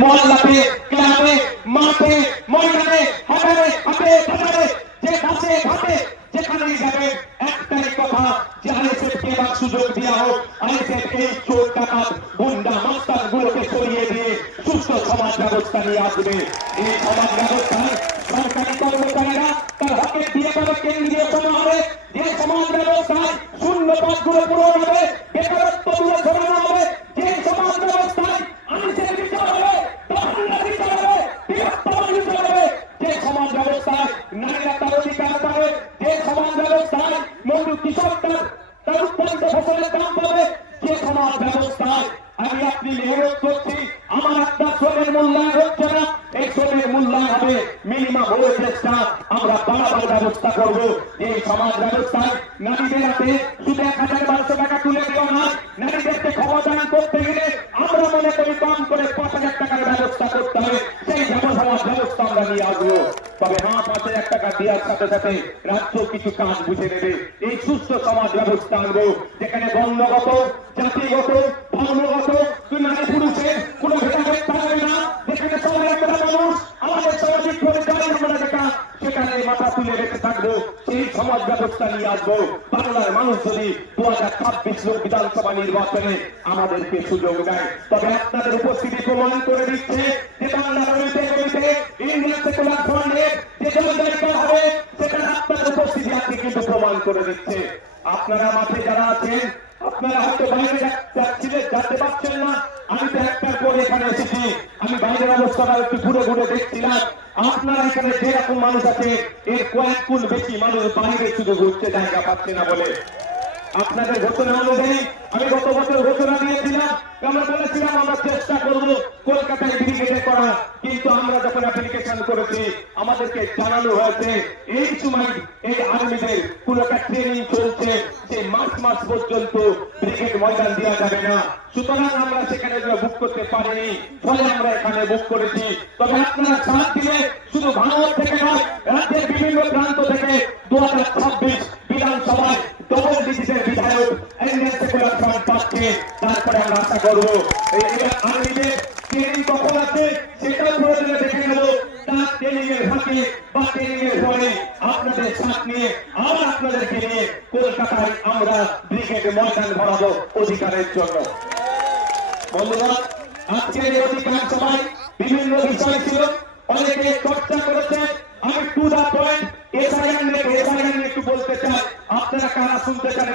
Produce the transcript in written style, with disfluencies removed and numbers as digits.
মহল্লাতে, গ্রামে, মাঠে, ময়দানে, হাজারে, হাটে, বাজারে, যে গাছে ঘাটে যেখানেই যাবেন একটাই কথা যে আইএসএফকে এবার সুযোগ দেওয়া হোক। আইএসএফ এই চোর ডাকাত গুন্ডা মাস্টার গুলোকে সরিয়ে দিয়ে সুস্থ সমাজ ব্যবস্থা নিয়ে আসবে। এই সমাজ ব্যবস্থায় সরকারি কর্মচারীরা তার হকের দিয়ে পাবে কেন্দ্রীয় সমাহারে, যে সমাজ ব্যবস্থায় শূন্য পদগুলো পূরণ হবে, বেকারত্ব দূরে সরানো হবে, যে সমাজ ব্যবস্থায় আইএসএফ বিচার হবে, দখলদারি বিচার হবে, বৃহত্তম বিচার হবে, যে সমাজ ব্যবস্থায় নারীরা তার অধিকার পাবে, যে সমাজ ব্যবস্থায় মজুর কৃষকরা তার উৎপাদিত ফসলের দাম পাবে, যে সমাজ ব্যবস্থায় আমি আপনি মেহনত করছি, আমার আপনার শ্রমের মূল্যায়ন হচ্ছে না, এই শ্রমের মূল্যায়ন হবে মিনিমাম ওয়েজেসটা আমরা বাড়াবার ব্যবস্থা করব। এই সমাজ ব্যবস্থায় নারীদের হাতে শুধু ১,১২০০ টাকা তুলে দেওয়া নয়, নারীদেরকে ক্ষমতায়ন করতে গেলে আমরা মনে করি কম করে ৫,০০০ টাকার ব্যবস্থা করতে হবে। সেই সমাজ ব্যবস্থা আমরা নিয়ে আসবো। তবে ৫,০০০ টাকা দেওয়ার সাথে সাথে রাজ্য কিছু কাজ বুঝে নেবে। এই সুস্থ সমাজ ব্যবস্থা আনবো যেখানে বর্ণগত, জাতিগত, ধর্মগত, নারী পুরুষের কোন ভেদাভেদ থাকবে না, যেখানে সবাই একটা মানুষ আমাদের সামাজিক পরিচয় আমরা যেটা সেখানে মাথা তুলে রেখে থাকবো। সেই সমাজ ব্যবস্থা নিয়ে আসবো। বাংলার মানুষ যদি ২০২৬ বিধানসভা নির্বাচনে আমাদেরকে সুযোগ দেয়, তবে আপনাদের উপস্থিতি প্রমাণ করে দিচ্ছে যে বাংলা কমিতে ইন্ডিয়ান সেকুলার ফ্রন্টের যে জনজাতি হবে সেখানে আপনাদের উপস্থিতি আজকে কিন্তু প্রমাণ করে দিচ্ছে। আপনারা মাঠে যারা আছেন আপনারা হয়তো বাইরে যেতে পারছেন না, আমি তো একটার পর এখানে এসেছি, আমি বাইরের অবস্থাটা একটু ঘুরে ঘুরে দেখছিলাম। আপনারা এখানে যেরকম মানুষ আছে এর কয়েক গুণ বেশি মানুষ বাইরে শুধু ঘুরতে জায়গা পাচ্ছে না বলে। আপনাদের ঘোষণা অনুযায়ী আমি গত বছর ঘোষণা দিয়েছিলাম, আমরা বলেছিলাম আমরা চেষ্টা করব কলকাতায় ব্রিগেডে করা, কিন্তু আমরা যখন অ্যাপ্লিকেশন করেছি আমাদেরকে জানানো হয়েছে এই সময় এই আর্মিদের কোন একটা ট্রেনিং চলছে, যে মার্চ মাস পর্যন্ত ব্রিগেড ময়দান দেওয়া যাবে না। সুতরাং আমরা সেখানে বুক করতে পারিনি, ফলে আমরা এখানে বুক করেছি। তবে আপনারা সাথ দিলে শুধু ভারত থেকে নয়, রাজ্যের বিভিন্ন প্রান্ত থেকে ২০২৬ বিধানসভায় ডবল ডিজিটের বিধায়ক ইন্ডিয়ান সেকুলার ফ্রন্ট পাচ্ছে। তারপরে আমরা আশা করবো আর্মিদের ট্রেনিং কখন আছে সেটাও প্রয়োজনে দেখে নেব। তার ট্রেনিং এর ফাঁকে বা ট্রেনিং এর পরে আপনাদের সাথ নিয়ে আবার আপনাদেরকে নিয়ে কলকাতায় আমরা ব্রিগেড ময়দান ভরাবো অধিকারের জন্য। বন্ধুরা, আজকের এই অধিকার সভায় বিভিন্ন বিষয় ছিল, অনেকে চর্চা করেছে। আমি টু দা পয়েন্ট এসআইআর নিয়ে একটু বলতে চাই। আপনারা কারা শুনতে চান?